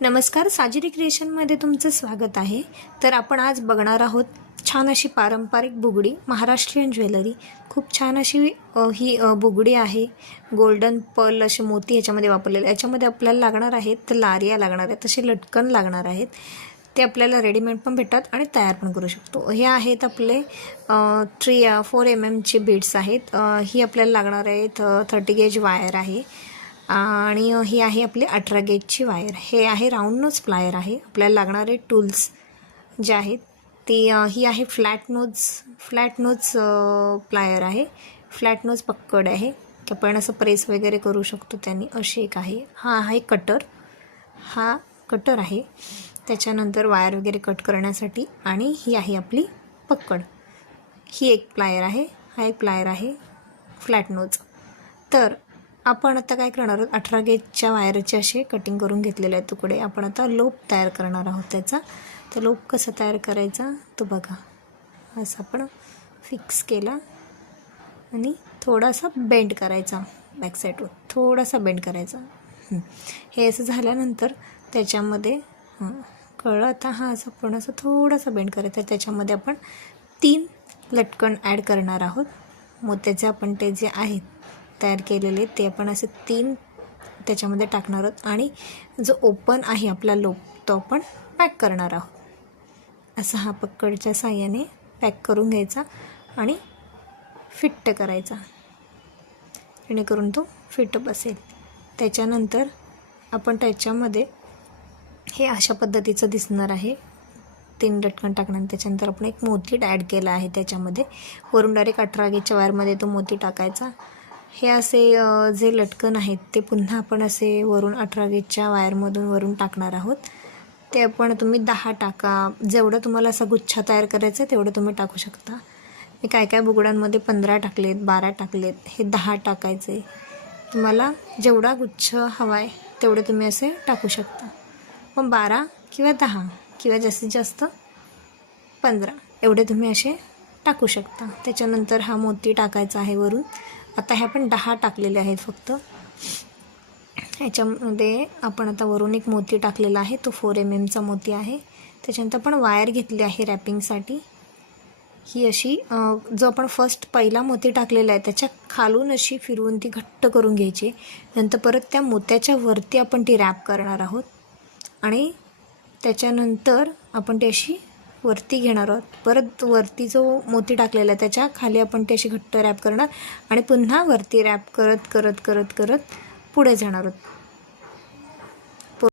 नमस्कार, साजिरी क्रिएशनमध्ये तुमचं स्वागत आहे। तर आपण आज बघणार आहोत छान अशी पारंपरिक बुगडी, महाराष्ट्रीयन ज्वेलरी। खूप छान अशी ही बुगडी आहे। गोल्डन पर्ल असे मोती याच्यामध्ये वापरलेले। याच्यामध्ये आपल्याला लागणार आहेत तर लारिया लागणार आहेत, तसे लटकन लागणार आहेत। ते आपल्याला रेडीमेड पण भेटतात आणि तयार पण करू शकतो। हे आहेत आपले 4 mm चे बीड्स आहेत। ही आपल्याला लागणार आहेत 30 गेज वायर आहे आणि ही आहे आपली 18 गेजची वायर। हे आहे राऊंड नोज प्लायर आहे। आपल्याला लागणारे टूल्स जे आहेत ते ही आहे फ्लॅट नोज प्लायर आहे। फ्लॅट नोज पक्कड आहे की आपण असं प्रेस वगैरे करू शकतो त्यांनी, अशी एक आहे। हा आहे कटर, हा कटर आहे। त्याच्यानंतर वायर वगैरे कट करण्यासाठी। आणि ही आहे आपली पक्कड। ही एक प्लायर आहे, हा एक प्लायर आहे फ्लॅट नोज। तर आपण आता काय करणार आहोत, 18 गेजच्या वायरचे असे कटिंग करून घेतलेले आहेत तुकडे। आपण आता लोप तयार करणार आहोत त्याचा। तर लोप कसा तयार करायचा तो बघा। असं आपण फिक्स केला आणि थोडासा बेंड करायचा, बॅक साईडवर थोडासा बेंड करायचा। हे असं झाल्यानंतर त्याच्यामध्ये कळलं आता, हा असं आपण असं थोडासा बेंड करायचा। त्याच्यामध्ये आपण 3 लटकन ॲड करणार आहोत। मोत्याचे आपण ते जे आहेत तयार केलेले ते आपण असे 3 त्याच्यामध्ये टाकणार आहोत आणि जो ओपन आहे आपला लोप तो आपण पॅक करणार आहोत। असा हा पक्कडच्या साहाय्याने पॅक करून घ्यायचा आणि फिट्ट करायचा, जेणेकरून तो फिट बसेल। त्याच्यानंतर आपण त्याच्यामध्ये हे अशा पद्धतीचं दिसणार आहे। 3 लटकन टाकणार, त्याच्यानंतर आपण एक मोती ॲड केला आहे त्याच्यामध्ये। वरून डायरेक्ट 18 गेजच्या वायरमध्ये तो मोती टाकायचा। हे असे जे लटकन आहेत ते पुन्हा आपण असे वरून 18 गेजच्या वायरमधून वरून टाकणार आहोत। ते आपण तुम्ही 10 टाका, जेवढं तुम्हाला असा गुच्छा तयार करायचा आहे तेवढं तुम्ही टाकू शकता। मी काय बुगड्यांमध्ये 15 टाकलेत, 12 टाकलेत, हे 10 टाकायचे। तुम्हाला जेवढा गुच्छ हवा आहे तेवढे तुम्ही असे टाकू शकता। मग 12 किंवा 10 किंवा जास्तीत जास्त 15 एवढे तुम्ही असे टाकू शकता। त्याच्यानंतर हा मोती टाकायचा आहे वरून। आता हे आपण 10 टाकलेले आहेत फक्त। ह्याच्यामध्ये आपण आता वरून एक मोती टाकलेला आहे, तो 4 mm चा मोती आहे। त्याच्यानंतर आपण वायर घेतली आहे रॅपिंगसाठी। ही अशी जो आपण पहिला मोती टाकलेला आहे त्याच्या खालून अशी फिरवून ती घट्ट करून घ्यायची। नंतर परत त्या मोत्याच्या वरती आपण ती रॅप करणार आहोत आणि त्याच्यानंतर आपण ती अशी वरती घेणार आहोत। परत वरती जो मोती टाकलेला आहे त्याच्या खाली आपण ती अशी घट्ट रॅप करणार आणि पुन्हा वरती रॅप करत करत करत करत पुढे जाणार आहोत।